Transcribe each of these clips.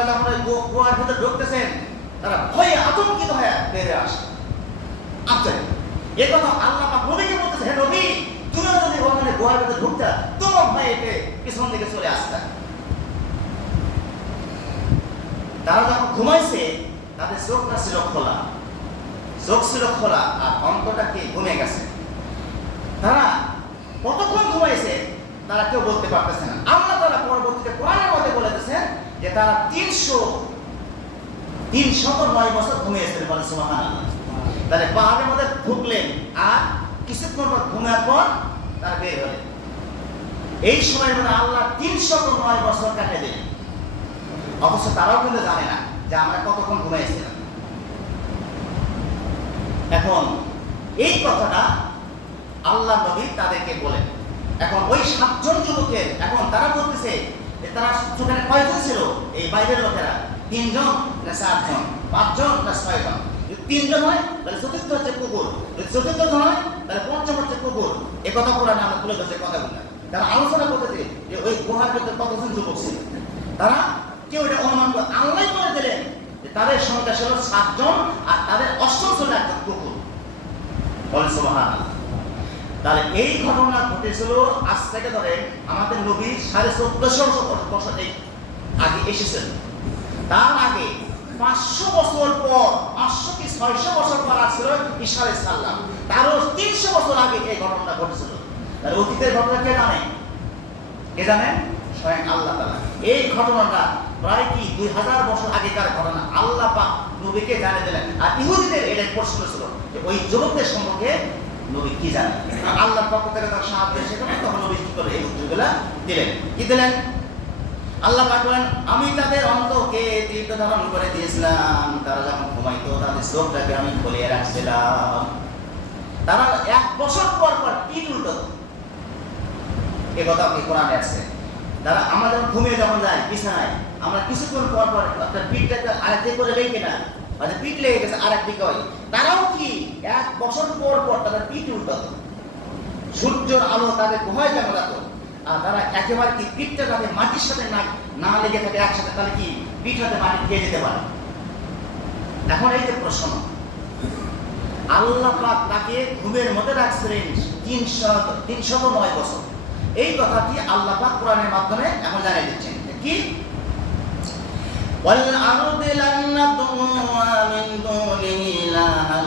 সাহাবারা যখন ওই গুহার ভিতরে ঢুকতেছেন, তারা ভয়ে আতঙ্কিত হয়ে বেরিয়ে আসে। আচ্ছা, এ কথা আল্লাহ পাক নবীকে বলতেছে, হে নবী, তুমিও যদি ওখানে গুহার ভিতরে ঢুকতে, তোমার ভয়ে পিছন দিকে চলে আসতে। তারা যখন ঘুমাইছে, তাদের চোখটা ছিল খোলা, চোখ ছিল খোলা, আর অন্তরটা কি ঘুমে গেছে। তারা কতক্ষণ ঘুমাইছে তারা কেউ বলতে পারতেছে না। আল্লাহ তাআলা পরবর্তীতে কোরআনের মধ্যে বলে দিয়েছেন যে তারা 309 বছর ঘুমিয়েছিলেন। বলে সুবহানাল্লাহ। তাহলে পাহাড়ের মধ্যে ঢুকলেন, আর কিছুক্ষণ পর ঘুমার পর তারা বের হলেন। এই সময়ের মধ্যে আল্লাহ 309 বছর কাটিয়ে দিলেন। অবশ্য তারাও কিন্তু জানে না যে আমরা কতক্ষণ ঘুমাইছিলাম। এখন এই কথাটা আল্লাহ নবী তাদেরকে বলেন। এখন ওই 7 জন যুবকের, এখন তারা বলতেছে যে তারা সেখানে কয়জন ছিল এই বাইরের লোকেরা? 3 জন না 4 জন, 5 জন না 6 জন? যদি 3 জন হয় তাহলে চতুর্থ হচ্ছে কুকুর, যদি চতুর্থ জন হয় তাহলে পঞ্চম হচ্ছে কুকুর। এই কথা কোরআনে আমরা তুলে ধরছে কথাগুলো। তারা আলোচনা করতেছে যে ওই গুহার ভিতরে কতজন যুবক ছিল। তারা কেউ এটা অনুমান করে আল্লাহ বলে দিলেন যে তাদের সংখ্যা ছিল 7 জন, আর তাদের অষ্টম ছিল একজন কুকুর। বলেন সুবহানাল্লাহ। তাহলে এই ঘটনা ঘটেছিল আজ থেকে ধরে আমাদের নবী 1450 বছর আগে এসেছেন। তার আগে 500 বছর পর, 500 কি 600 বছর পর আসছিল ঈসা আলাইহিস সালাম। তারও 300 বছর আগে এই ঘটনা ঘটেছিল। তাহলে অতীতের ঘটনা কে জানে? কে জানে? স্বয়ং আল্লাহ তাআলা। এই ঘটনাটা প্রায় কি 2000 বছর আগেকার ঘটনা। আল্লাহ পাক নবীকে জানিয়ে দিলেন। আর ইহুদিদের এটা প্রশ্ন ছিল যে ওই যুবকদের সম্পর্কে নবী কি জানেন? আল্লাহর পক্ষ থেকে তার সাহায্য এসেছিল, তখন নবী কি করে এই উত্তরগুলো দিলেন। কি দিলেন? আল্লাহ পাক বলেন, আমি তাদের অন্তরকে দীর্ঘ ধারণ করে দিয়েছিলাম। তারা যখন ঘুমাইতো তাদের চোখটাকে আমি খুলিয়ে রাখছিলাম। তারা 1 বছর পর পর পিঠ উল্টাতো। এ কথা আপনি কোরআনে আছে। তারা আমরা যখন ঘুমিয়ে যখন যাই বিছানায়, আমরা কিছুক্ষণ পর পর আপনার পিঠটাকে আরেকদিকে করে লেগে না, মানে পিঠ লেগে গেছে আরেকদিকে হয়। তারাও কি 1 বছর পর পর তাদের পিঠ উল্টাতো। সূর্যের আলো তাদের গুহায় কেন যেত, আর তারা একেবারে কি পিঠটা যাতে মাটির সাথে না লেগে থাকে একসাথে, তাহলে কি পিঠ হাতে মাটি খেয়ে যেতে পারে। এখন এই যে প্রশ্ন, আল্লাহ পাক তাকে ঘুমের মধ্যে রাখছিলেন 309 বছর। এই কথাটি আল্লাহ পাক কোরআনের মাধ্যমে এখন জানিয়ে দিচ্ছেন কি? ওয়াল আরদি লান নাদউ মিন দুনিহি ইলাহান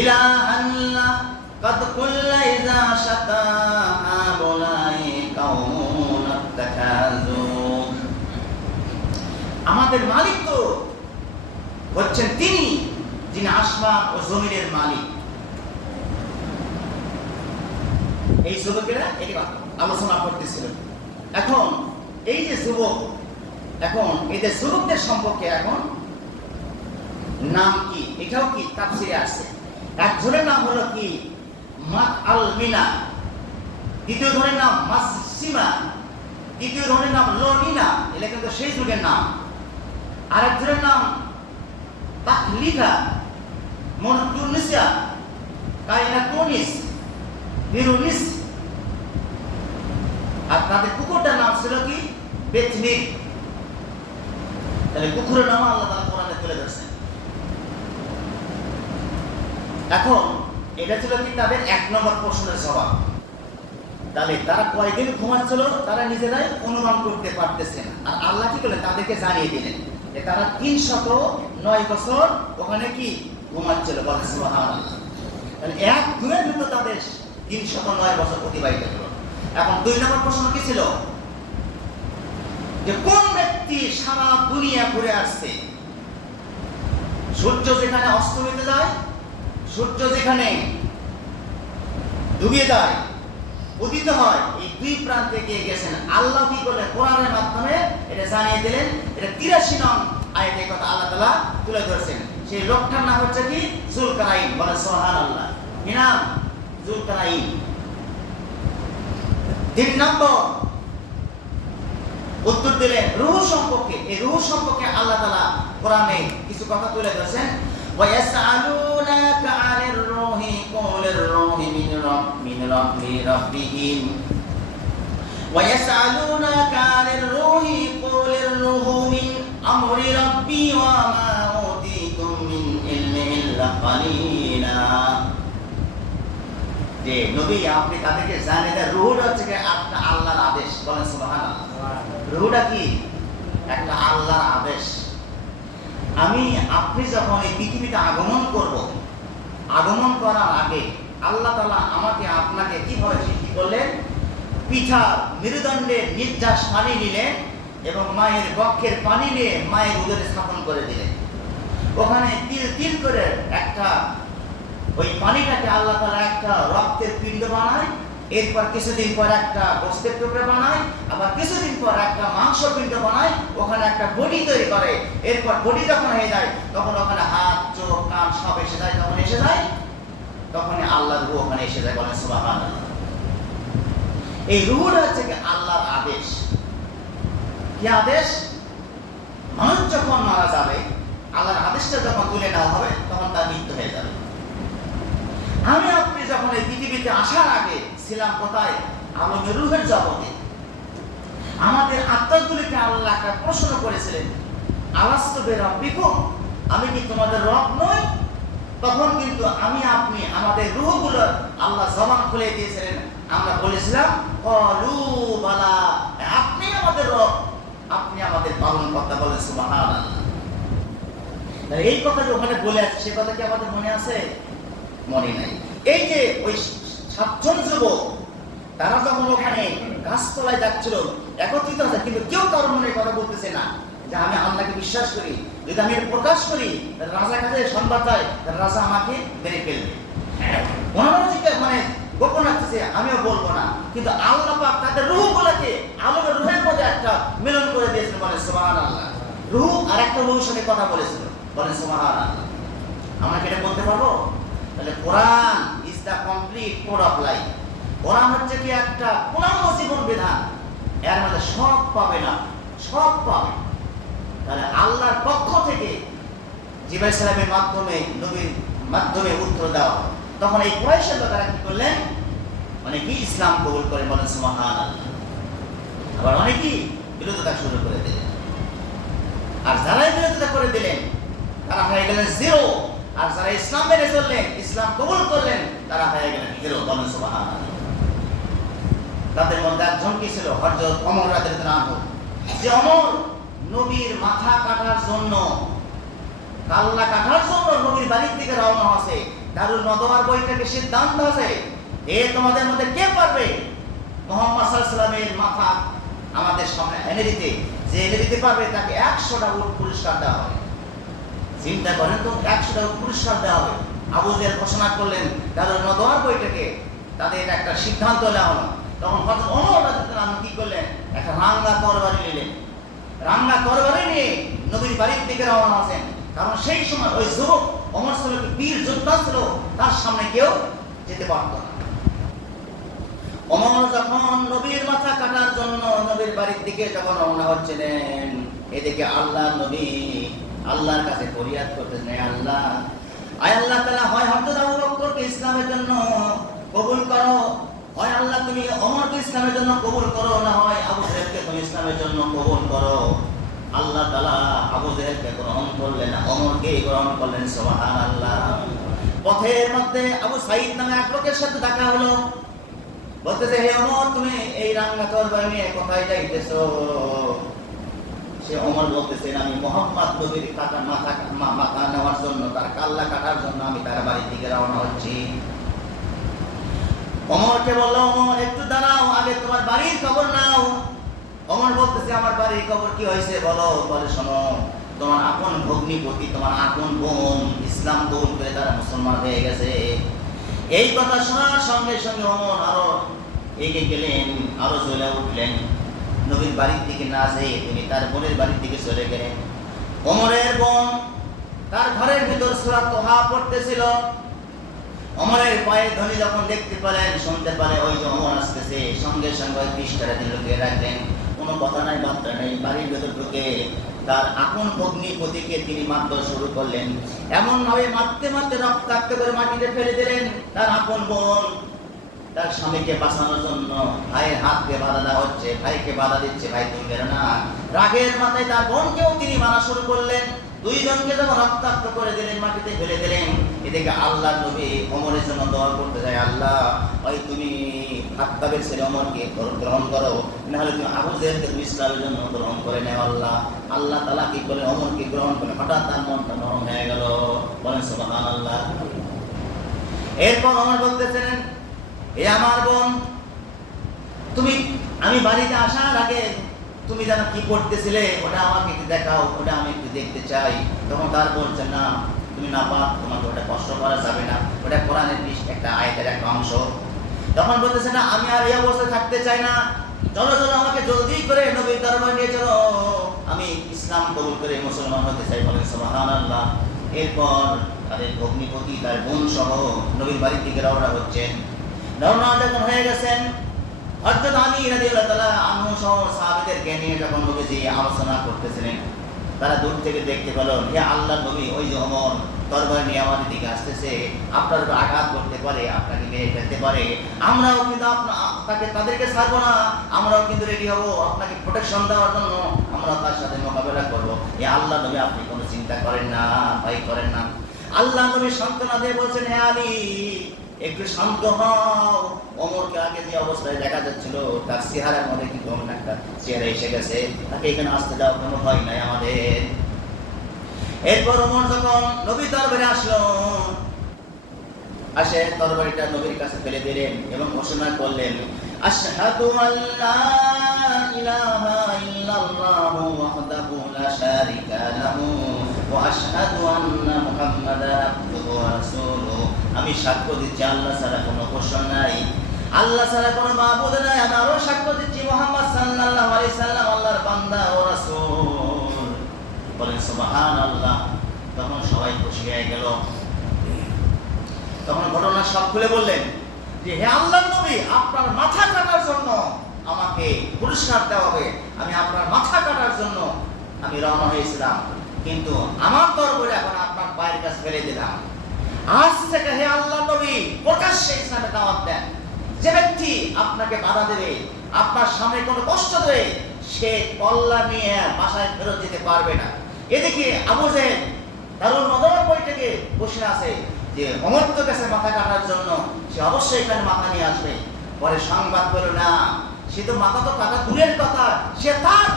ইলাহান قد كل إذا شتا هؤلاء قوم اتخذوا। আমাদের মালিক তো হচ্ছেন তিনি, যিনি আসমান ও জমিনের মালিক। এই যুবকেরা এই আলোচনা করতেছিলেন। এখন এই যে যুবক, এখন এই যে যুবকদের সম্পর্কে এখন নাম কি, এটাও কি তাফসীরে আছে। একজনের নাম হলো কি মাত আল মিনা, দ্বিতীয় ধরনের নাম মাসসিমা, তৃতীয় ধরনের নাম লনিনা। এটা কিন্তু সেই যুগের নাম। আরেকজনের নাম তাকলিফা, মনতুনিসা, কাইনাতুনিস, বিরুনিস। আর তাদের কুকুরটার নাম ছিল কি বেতনিক। তাহলে কুকুরের নাম আল্লাহ তাআলা কোরআনে তুলে ধরেছেন। এখন এটা ছিল কি তাদের 1 নম্বর প্রশ্নের জবাব। তাহলে তারা কয়দিন ঘুমাচ্ছিল তারা নিজেরাই অনুমান করতে পারতেছে না। আর আল্লাহ কি করলেন? তাদেরকে জানিয়ে দিলেন যে তারা 309 বছর ওখানে কি ঘুমাচ্ছিল। বলেন সুবহানাল্লাহ। তাহলে এক ঘুমের ভিতর তাদের 309 বছর অতিবাহিত হলো। এখন 2 নম্বর প্রশ্ন কি ছিল? যে কোন ব্যক্তি সারা দুনিয়া ঘুরে আসছে? সূর্য যেখানে অস্তমিত যায়, সূর্য যেখানে ডুবে যায়, উদিত হয়, এই 2 প্রান্তে কে গেছেন। আল্লাহ কি করলেন? কোরআনের মাধ্যমে এটা জানিয়ে দিলেন। এটা 83 নং আয়াতে কথা আল্লাহ তাআলা তুলে ধরেছেন। সেই লোকটার নাম হচ্ছে কি যুলকারনাইন। বলে সুবহানাল্লাহ। কি নাম? যুলকারনাইন। 3 নম্বর উত্তর দিলেন রূহ সম্পর্কে। এই রূহ সম্পর্কে আল্লাহ তাআলা কোরআনে কিছু কথা তুলে ধরেছেন। ওয়ায়াসআলুনাকা আনির রূহি কুলির রূহি মিন রাব্বিহিম ওয়ায়াসআলুনাকা আনির রূহি যে নবী আপনি তাদেরকে জানিয়ে দেন রুহুটা হচ্ছে কি একটা আল্লাহর আদেশ। বলেন সুবহানাল্লাহ। রুহুটা কি? একটা আল্লাহর আদেশ। আমি আপনি যখন এই পৃথিবীতে আগমন করব, আগমন করার আগে আল্লাহ তাআলা আমাকে আপনাকে কিভাবে সৃষ্টি করলেন? পিঠা মেরুদণ্ডের নির্যাস পানি নিলেন এবং মায়ের বক্ষের পানি নিয়ে মায়ের উদরে স্থাপন করে দিলেন। ওখানে তিল তিল করে একটা ওই পানিটাকে আল্লাহ তাআলা একটা রক্তের পিণ্ড বানায়, এরপর কিছুদিন পর একটা গোস্তের টুকরা বানায়, আবার কিছুদিন পর একটা মাংস পিণ্ড বানায়, ওখানে একটা বডি তৈরি করে। এরপর বডি যখন হয়ে যায় তখন ওখানে হাত চোখ কান সব এসে যায়। তখন এসে যায় তখনই আল্লাহর রূহ ওখানে এসে যায়। বলেন সুবহানাল্লাহ। এই রূহটা হচ্ছে কি আল্লাহর আদেশ। কি আদেশ? মানুষ যখন মারা যাবে, আল্লাহর আদেশটা যখন তুলে নেওয়া হবে তখন তার মৃত্যু হয়ে যাবে। আমি আপনি যখন এই পৃথিবীতে আসার আগে ছিলাম কোথায়? আলমে রূহের জগতে। আমাদের আত্মাগুলিকে আল্লাহ একটা প্রশ্ন করেছিলেন, আলাস্তু বিরাব্বিকুম, আমি কি তোমাদের রব নই? তখন কিন্তু আমি আপনি আমাদের রূহগুলো আল্লাহ জবান খুলে দিয়েছিলেন। আমরা বলেছিলাম ক্বালু বালা, আপনি আমাদের রব, আপনি আমাদের পালনকর্তা। বলেন সুবহানাল্লাহ। এই কথা যে ওখানে বলে আছে সে কথা কি আমাদের মনে আছে? মনে নাই। এই যে ওই 7 জন যুবক তারা যখন ওখানে গাছতলায় যাচ্ছিল একত্রিত হচ্ছে, কিন্তু কেউ তার মনে কথা বলতেছে না যে আমি আল্লাহকে বিশ্বাস করি, যদি আমি প্রকাশ করি রাজার কাছে সংবাদ যায় রাজা আমাকে মেরে ফেলবে। ওনারা মানে গোপন রাখতেছে, আমিও বলবো না, কিন্তু আল্লাহ পাক তাদের রূহগুলোকে আলোকের রূহের মধ্যে একটা মিলন করে দিয়েছিল। বলেন সুবহানাল্লাহ। রূহ আর একটা রূহের সাথে কথা বলেছিল। বলেন সুবহানাল্লাহ। আমরা কি এটা বলতে পারবো? তাহলে Quran is the complete code of life. Quran হচ্ছে কি একটা পূর্ণাঙ্গ জীবন বিধান। এর মধ্যে সব পাবে না, সব পাবে। তাহলে আল্লাহর পক্ষ থেকে জিবরাইল সালামের মাধ্যমে নবীর মাধ্যমে উত্তর দেওয়া। তখন এই কুরাইশের লোকেরা কি করলেন? অনেকেই ইসলাম কবুল করে। বলেন সুবহানাল্লাহ। আবার অনেকেই বিরোধিতা শুরু করে দিলেন। আর যারাই বিরোধিতা করে দিলেন তারা হয়ে গেলেন জিরো। আর যারা ইসলাম মেনে চললেন, ইসলাম কবুল করলেন, তারা হয়ে গেলেন হিরো। বলেন সুবহানাল্লাহ। তাদের মধ্যে একজন কি ছিল? হযরত ওমর রাদিয়াল্লাহু আনহু। যে ওমর নবীর মাথা কাটার জন্য, কাল্লা কাটার জন্য নবীর বাড়ির দিকে রওনা হয়েছে। দারুল নদওয়ার বই থেকে সিদ্ধান্ত আছে, তোমাদের মধ্যে কে পারবে মুহাম্মদ সাল্লাল্লাহু আলাইহি ওয়াসাল্লামের মাথা আমাদের সামনে এনে দিতে? যে এনে দিতে পারবে তাকে 100টা উট পুরস্কার দেওয়া হবে। চিন্তা করেন তো, 100টা পুরস্কার দেওয়া হবে। আবু জেহেল ঘোষণা করলেন দারুল নদওয়ার বইটাকে, তাদের একটা সিদ্ধান্ত নেওয়া হলো। তখন হযরত ওমর রাদিয়াল্লাহু আনহু কি করলেন? একটা রাঙ্গা তরবারি নিলেন। রাঙ্গা তরবারি নিয়ে নবীর বাড়ির দিকে রওনা হয়েছেন। কারণ সেই সময় ওই যুবক ওমর ছিল বীর যোদ্ধা ছিল, তার সামনে কেউ যেতে পারত না। ওমর যখন নবীর মাথা কাটার জন্য নবীর বাড়ির দিকে যখন রওনা হচ্ছিলেন, এদিকে আল্লাহ নবী আল্লাহর কাছে ফরিয়াদ করতেছেন, আল্লাহ, আয় আল্লাহ তাআলা, হয় হযরত আবু বকরকে ইসলামের জন্য কবুল করো, হয় আল্লাহ তুমি ওমরকে ইসলামের জন্য কবুল করো, না হয় আবু জেহেলকে তুমি ইসলামের জন্য কবুল করো। আল্লাহ তাআলা আবু জেহেলকে গ্রহণ করলেন, ওমরকে গ্রহণ করলেন। সুবহানাল্লাহ। পথের মধ্যে আবু সাঈদ নামে এক লোকের সাথে দেখা হলো। বলতেছে, হে ওমর, তুমি এই রাঙ্গা তরবারি নিয়ে কোথায় যাইতেছো? সে ওমর বলতেছেন, আমি মুহাম্মদ নবীর মাথা নেওয়ার জন্য, তার কাল্লা কাটার জন্য আমি তার বাড়ির দিকে রওনা হচ্ছি। ওমরকে বলল, ওমর একটু দাঁড়াও, আগে তোমার বাড়ির খবর নাও। ওমর বলতেছে, আমার বাড়ির খবর কি হয়েছে বলো? বলে, শোনো, তোমার আপন ভগ্নিপতি, তোমার আপন বোন ইসলাম কবুল করে তারা মুসলমান হয়ে গেছে। এই কথা শোনার সঙ্গে সঙ্গে ওমর আরো এগিয়ে গেলেন, আরো জ্বলে উঠলেন। নবীর বাড়ির দিকে না যেয়ে তিনি তার বোনের বাড়ির দিকে চলে গেলেন। ওমরের বোন তার ঘরের ভিতর সূরা তোহা পড়তেছিল। ওমরের পায়ের ধ্বনি যখন দেখতে পেলেন, শুনতে পারে ওই যে ওমর আসতেছে, সঙ্গে সঙ্গে পৃষ্ঠাটা তিনি লুকিয়ে রাখলেন। কোনো কথা নাই, বার্তা নেই। বাড়ির ভেতর ঢুকে তার আপন ভগ্নিপতিকে তিনি মারতে শুরু করলেন। এমন ভাবে মারতে মারতে রক্তাক্ত করে মাটিতে ফেলে দিলেন। তার আপন বোন তার স্বামীকে বাঁচানোর জন্য ভাইয়ের হাতকে বাধা দেওয়া হচ্ছে, ভাইকে বাধা দিচ্ছে, ভাই তুমি বেরো না। রাগের মাথায় তার বোনকেও তিনি মারা শুরু করলেন। দুইজনকে যখন রক্তাক্ত করে দিলেন, মাটিতে ফেলে দিলেন, এদিকে আল্লাহ নবী ওমরের জন্য দোয়া করতে যায়, আল্লাহ ওই তুমি খাত্তাবের ছেলে ওমরকে গ্রহণ করো, নাহলে তুমি আবু জেহেলকে তুমি ইসলামের জন্য গ্রহণ করে নেও। আল্লাহ আল্লাহ তাআলা কি করলেন, ওমরকে গ্রহণ করে হঠাৎ তার মনটা নরম হয়ে গেল। বলেন সুবহানাল্লাহ। এরপর ওমর বলতেছেন, এ আমার বোন, তুমি আমি বাড়িতে আসার আগে তুমি যেন কি করতেছিলে ওটা আমাকে একটু দেখাও, ওটা আমি একটু দেখতে চাই। তখন তার বলছে, না তুমি না পাক, তোমাকে ওটা কষ্ট করা যাবে না, ওটা কোরআনের একটা আয়াতের একটা অংশ। তখন বলতেছে, না আমি আর এই অবস্থায় থাকতে চাই না, চলো চলো আমাকে জলদি করে নবীর দরবারে নিয়ে চলো, আমি ইসলাম কবুল করে মুসলমান হতে চাই। বলেন সুবহানাল্লাহ। এরপর তাদের ভগ্নিপতি তার বোন সহ নবীর বাড়ির দিকে রওনা হচ্ছেন। রওনা যখন হয়ে গেছেন, হযরত আলী রাদিয়াল্লাহু তাআলা আনহু সহ সাহাবীদেরকে নিয়ে যখন নবীজি আলোচনা করতেছিলেন, তারা দূর থেকে দেখতে পেল, হে আল্লাহর নবী, ওই যে ওমর তরবারি নিয়ে আমাদের দিকে আসতেছে, আপনার উপর আঘাত করতে পারে, আপনাকে মেরে ফেলতে পারে। আমরাও কিন্তু তাদেরকে ছাড়বো না, আমরাও কিন্তু রেডি হব আপনাকে প্রোটেকশন দেওয়ার জন্য, আমরা তার সাথে মোকাবেলা করবো। হে আল্লাহর নবী, আপনি কোনো চিন্তা করেন না, ভয় করেন না। আল্লাহ নবী সান্ত্বনা দিয়ে বলছেন, হে আলী, একটু শান্ত হও। ওমরকে আগে যে অবস্থায় দেখা যাচ্ছিল, তার চেহারার মধ্যে কিন্তু অন্য একটা চেহারা এসে গেছে, তাকে এখানে আসতে দাও, কোনো ভয় নাই আমাদের। এরপর ওমর যখন নবীর দরবারে আসলো, আসে তরবারিটা নবীর কাছে ফেলে দিলেন এবং ঘোষণা করলেন, আশহাদু আল্লা ইলাহা ইল্লাল্লাহু ওয়াহদাহু লা শারীকা লাহু ওয়া আশহাদু আন্না মুহাম্মাদান আবদুহু ওয়া রাসূলুহু। আমি সাক্ষ্য দিচ্ছি আল্লাহ ছাড়া কোনো উপাস্য নাই, আল্লাহ ছাড়া কোনো মাবুদ নাই। আমি আরো সাক্ষ্য দিচ্ছি মুহাম্মদ সাল্লাল্লাহু আলাইহি সাল্লাম আল্লাহর বান্দা ও রাসূল। বলেন সুবহানাল্লাহ। তখন সবাই খুশি হয়ে গেল। তখন ঘটনা সব খুলে বললেন যে, হে আল্লাহর নবী, আপনার মাথা কাটার জন্য আমাকে পুরস্কার দেওয়া হবে। আমি আপনার মাথা কাটার জন্য আমি রওনা হয়েছিলাম, কিন্তু আমার তরবারি এখন আপনার পায়ের কাছে ফেলে দিলাম। আজ থেকে হে আল্লাহর নবী, প্রকাশ্যে ইসলামে দাওয়াত দেন। যে ব্যক্তি আপনাকে বাধা দেবে, আপনার সামনে কোনো কষ্ট দেবে, সে কল্লা নিয়ে বাসায় ফেরত যেতে পারবে না। এদিকে আবু জেহেল দারুল নদওয়ার বৈঠকে বসে আছে যে ওমর তো গেছে মাথা কাটার জন্য, সে অবশ্যই এখানে মাথা নিয়ে আসবে। পরে সংবাদ পেল, না, সে তো মাথা তো কাটা দূরের কথা, সে তার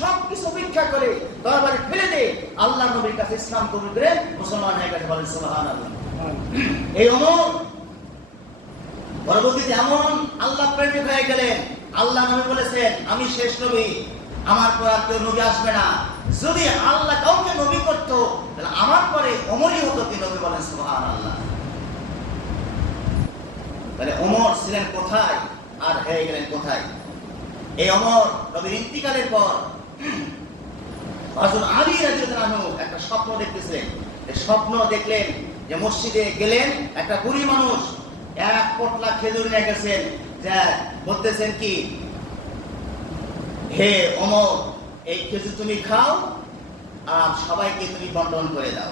সবকিছু উপেক্ষা করে দরবারে ফেলে দিয়ে আল্লাহ নবীর কাছে ইসলাম কবুল করে মুসলমান হয়ে গেছে। বলেন সুবহানাল্লাহ। এই ওমর পরবর্তীতে এমন আল্লাহ প্রেমিক হয়ে গেলেন, আল্লাহ নবী বলেছেন, আমি শেষ নবী, আমার পর আর কেউ নবী আসবে না। যদি আল্লাহ কাউকে নবী করতো, তাহলে আমার পরে ওমরই হতো কি নবী। বলেন সুবহানাল্লাহ। তাহলে ওমর ছিলেন কোথায় আর হয়ে গেলেন কোথায়? এই ওমর নবীর ইন্তিকালের পর হযরত আলী রাদিয়াল্লাহু আনহু একটা স্বপ্ন দেখতেছিলেন। এই স্বপ্ন দেখলেন যে মসজিদে গেলেন, একটা বুড়ি মানুষ এক পোটলা খেজুর নিয়ে গেছেন, যা বলতেছেন কি, হে ওমর, এই খেজুর তুমি খাও আর সবাইকে তুমি বন্টন করে দাও।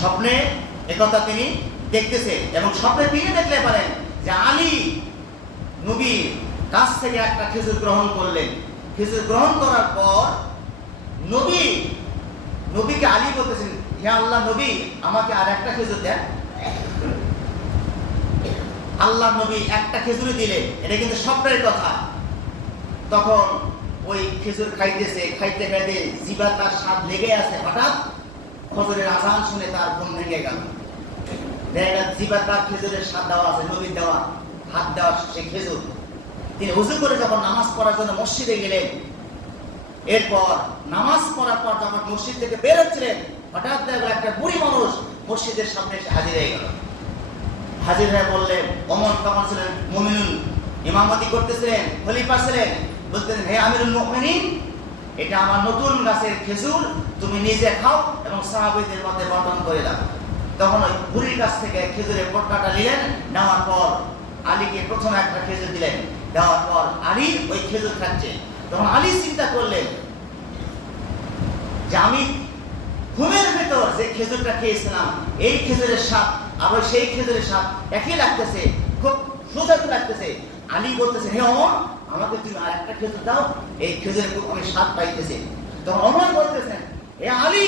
স্বপ্নে একথা তিনি দেখতেছেন এবং স্বপ্নে তিনি দেখলে পারেন যে আলী নবীর কাছ থেকে একটা খেজুর গ্রহণ করলেন। খেজুর গ্রহণ করার পর নবীকে আলী বলতেছেন, হে আল্লাহ নবী, আমাকে আর একটা খেজুর দেন। আল্লাহ নবী একটা খেজুরই দিলেন। এটা কিন্তু স্বপ্নের কথা। তখন ওই খেজুর খাইতেছে, খাইতে খাইতে জিভা তার স্বাদ লেগে আছে, হঠাৎ ফজরের আযান শুনে তার ঘুম ভেঙে গেল। দেখা জিভা তার খেজুরের স্বাদ দেওয়া আছে, নবীর দেওয়া হাত দেওয়া সেই খেজুর। তিনি ওযু করে যখন নামাজ পড়ার জন্য মসজিদে গেলেন, এরপর নামাজ পড়ার পর যখন মসজিদ থেকে বের হচ্ছিলেন, হঠাৎ দেখা গেল একটা বুড়ি মানুষ মসজিদের সামনে এসে হাজির হয়ে গেল। হাজির হয়ে বললেন, ওমর তখন ছিলেন মুমিনুন, ইমামতি করতেছিলেন, খলিফা ছিলেন, বলতেন, হে আমিরুল মুমিনিন, এটা আমার নতুন গাছের খেজুর, তুমি নিজে খাও এবং সাহাবীদের মধ্যে বন্টন করে দাও। তখন ওই বুড়ির কাছ থেকে খেজুরের পটকাটা নিলেন, নেওয়ার পর আলীকে প্রথমে একটা খেজুর দিলেন। দেওয়ার পর আলী ওই খেজুর খাচ্ছে। তখন আলী চিন্তা করলেন যে আমি ঘুমের ভেতর যে খেজুরটা খেয়েছিলাম, এই খেজুরের স্বাদ আবার সেই খেজুরের স্বাদ একই লাগতেছে, খুব সুস্বাদু লাগতেছে। আলী বলতেছে, হে ওমর, আমাকে তুমি আর একটা খেজুর দাও, এই খেজুরের খুব আমি স্বাদ পাইতেছি। তখন ওমর বলতেছেন, এ আলী,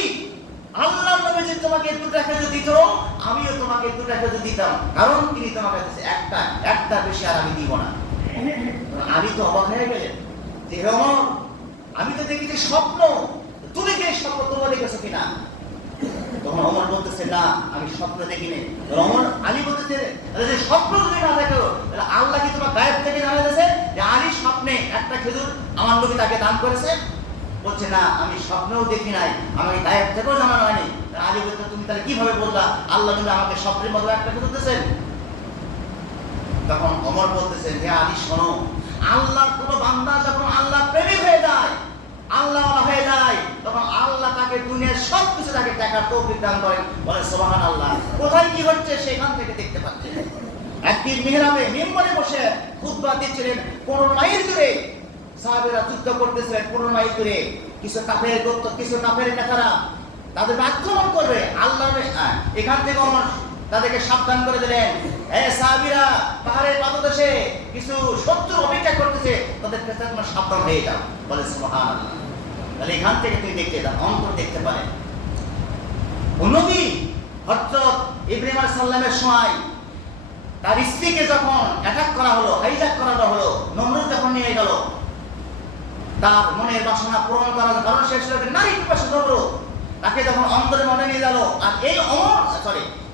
আল্লাহ নবী যে তোমাকে দুটা খেজুর দিত, আমিও তোমাকে দুটা খেজুর দিতাম, কারণ তিনি তোমাকে দিয়েছে একটা বেশি আর আমি দিব না। আলী তো অবাক হয়ে গেলেন যে হে ওমর, আমি তো দেখেছি স্বপ্ন, তুমি কি স্বপ্ন তোমরা দেখেছো কিনা? তখন ওমর বলতেছে না, আমি স্বপ্ন দেখিনি। ওমর আলী বলতেছে যে স্বপ্ন যদি না দেখো তাহলে আল্লাহ কি তোমার গায়েব থেকে জানা দিয়েছে যে আলী স্বপ্নে একটা খেজুর আমার নবী তাকে দান করেছে? বলছে না, আমি স্বপ্নেও দেখি নাই, আমাকে গায়েব থেকেও জানানো হয়নি। আলী বলতে তুমি তাহলে কিভাবে বললা আল্লাহ নবী আমাকে স্বপ্নের মতো একটা খেজুর দিয়েছেন? তখন ওমর বলতেছেন, হে আলী শোনো, আল্লাহর কোনো বান্দা যখন আল্লাহ প্রেমিক হয়ে যায়, আল্লাহ হয়ে যায়, তখন আল্লাহ তাকে দুনিয়ার সবকিছু তাকে দেখার তৌফিক দান করেন। বলে সুবহানাল্লাহ। কোথায় কি হচ্ছে সেখান থেকে দেখতে পাচ্ছে। একদিন মিহরাবে মিম্বরে বসে খুতবা দিচ্ছিলেন, 15 মাইল দূরে সাহাবীরা যুদ্ধ করতেছিলেন। 15 মাইল দূরে কিছু কাফের নেতারা তাদের আক্রমণ করবে। আল্লাহ এখান থেকে ওমর তাদেরকে সাবধান করে দিলেন, হে সাহাবীরা, পাহাড়ের পাদদেশে কিছু শত্রু অপেক্ষা করতেছে, তাদের কাছে তোমরা সাবধান হয়ে যাও। বলে সুবহানাল্লাহ। তাহলে এখান থেকে তুমি দেখতে দাও, অন্তর দেখতে পারে। নবী হযরত ইব্রাহিম আলাইহিস সালামের সময় তার স্ত্রীকে যখন অ্যাটাক করা হলো, হাইজ্যাক করা হলো, নমরুদ যখন নিয়ে গেল, তার মনের বাসনা পূরণ করার কারণ শেষ হলো নারী পিপাসু নমরুদ, তাকে যখন অন্তরে মনে নিয়ে গেল। আর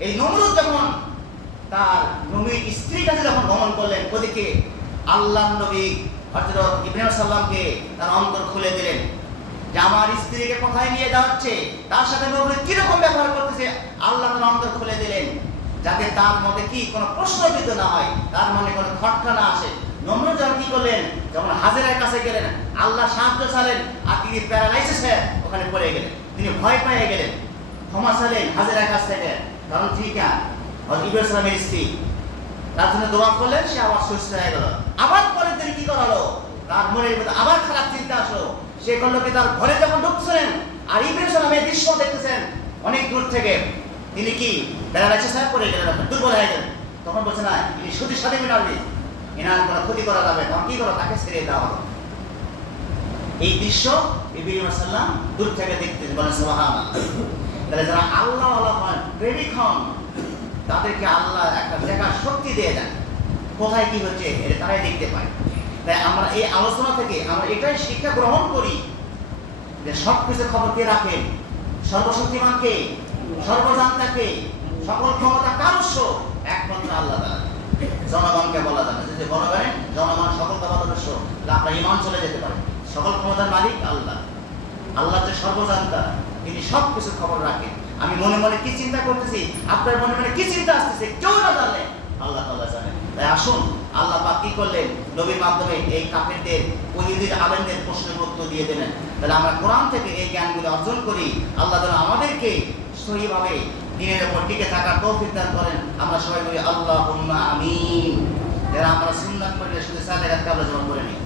এই নমরুদ যখন তার নবীর স্ত্রীর কাছে যখন গমন করলেন, ওদিকে আল্লাহর নবী হযরত ইব্রাহিম সাল্লামকে তার অন্তর খুলে দিলেন যে আমার স্ত্রীকে কোথায় নিয়ে যাচ্ছে, তার সাথে নমরুদ কিরকম ব্যবহার করতেছে, আল্লাহ তার অন্তর খুলে দিলেন যাতে তার মধ্যে কি কোনো প্রশ্নবিদ্ধ না হয়, তার মনে কোনো খটকা না আসে। নমরুদ যখন কি করলেন, যখন হাজেরার কাছে গেলেন, আল্লাহ সাহায্য চাইলেন, আর তিনি প্যারালাইসিস হয়ে ওখানে পড়ে গেলেন। তিনি ভয় পেয়ে গেলেন, ক্ষমা চাইলেন হাজেরার কাছ থেকে, কারণ ঠিক ইব্রাহিম সালামের স্ত্রী, তার জন্য দোয়া করলেন, সে আবার সুস্থ হয়ে গেল। আবার পরের দিন কি করালো, তার মনের মধ্যে আবার খারাপ চিন্তা আসলো। সে করলো কি, তার ঘরে যখন ঢুকছিলেন আর ইব্রাহিম সালামের দৃশ্য দেখতেছেন অনেক দূর থেকে, তিনি কি প্যারালাইসিস হয়ে পড়ে গেলেন, দুর্বল হয়ে গেলেন। তখন বলছে না, তিনি সতীর সাথে মিলাবি, এনার কোনো ক্ষতি করা যাবে, তখন কি করো, তাকে ছেড়ে দেওয়া হলো। এই দৃশ্য ইব্রাহিম সাল্লাম দূর থেকে দেখতেন। বলেন সুবহানাল্লাহ। তাহলে যারা আল্লাহ হন, প্রেমিক হন, তাদেরকে আল্লাহ একটা দেখার শক্তি দিয়ে দেন, কোথায় কি হচ্ছে এটা তারাই দেখতে পায়। তাই আমরা এই আলোচনা থেকে আমরা এটাই শিক্ষা গ্রহণ করি যে সবকিছু খবর কে রাখেন? সর্বশক্তিমানকে, সর্বজান্তাকে, সকল ক্ষমতা কারস্য একমাত্র আল্লাহ তাআলা। জনগণকে বলা যাবে যে জনগণ সকল ক্ষমতাধর্ষ, আপনার ঈমান চলে যেতে পারে। সকল ক্ষমতার মালিক আল্লাহ। আল্লাহ যে সর্বজান্তা, তিনি সবকিছু খবর রাখেন। আমি মনে মনে কি চিন্তা করতেছি, আপনার মনে মনে কি চিন্তা আসতেছে, কেউ না জানে, আল্লাহ তাআলা জানেন। তাই আসুন, আল্লাহ পাক কি করলেন, নবীর মাধ্যমে এই কাফেরদের, ওহিদের, আলেমদের প্রশ্নের উত্তর দিয়ে দিলেন। তাহলে আমরা কোরআন থেকে এই জ্ঞানগুলো অর্জন করি। আল্লাহ যেন আমাদেরকে সহিভাবে দ্বীনের উপর টিকে থাকার তৌফিক দান করেন। আমরা সবাই বলি আল্লাহুম্মা আমিন। যারা আমরা সুন্নাত পড়লে শুধু সালাত আল্লাহ যেন করে নিই।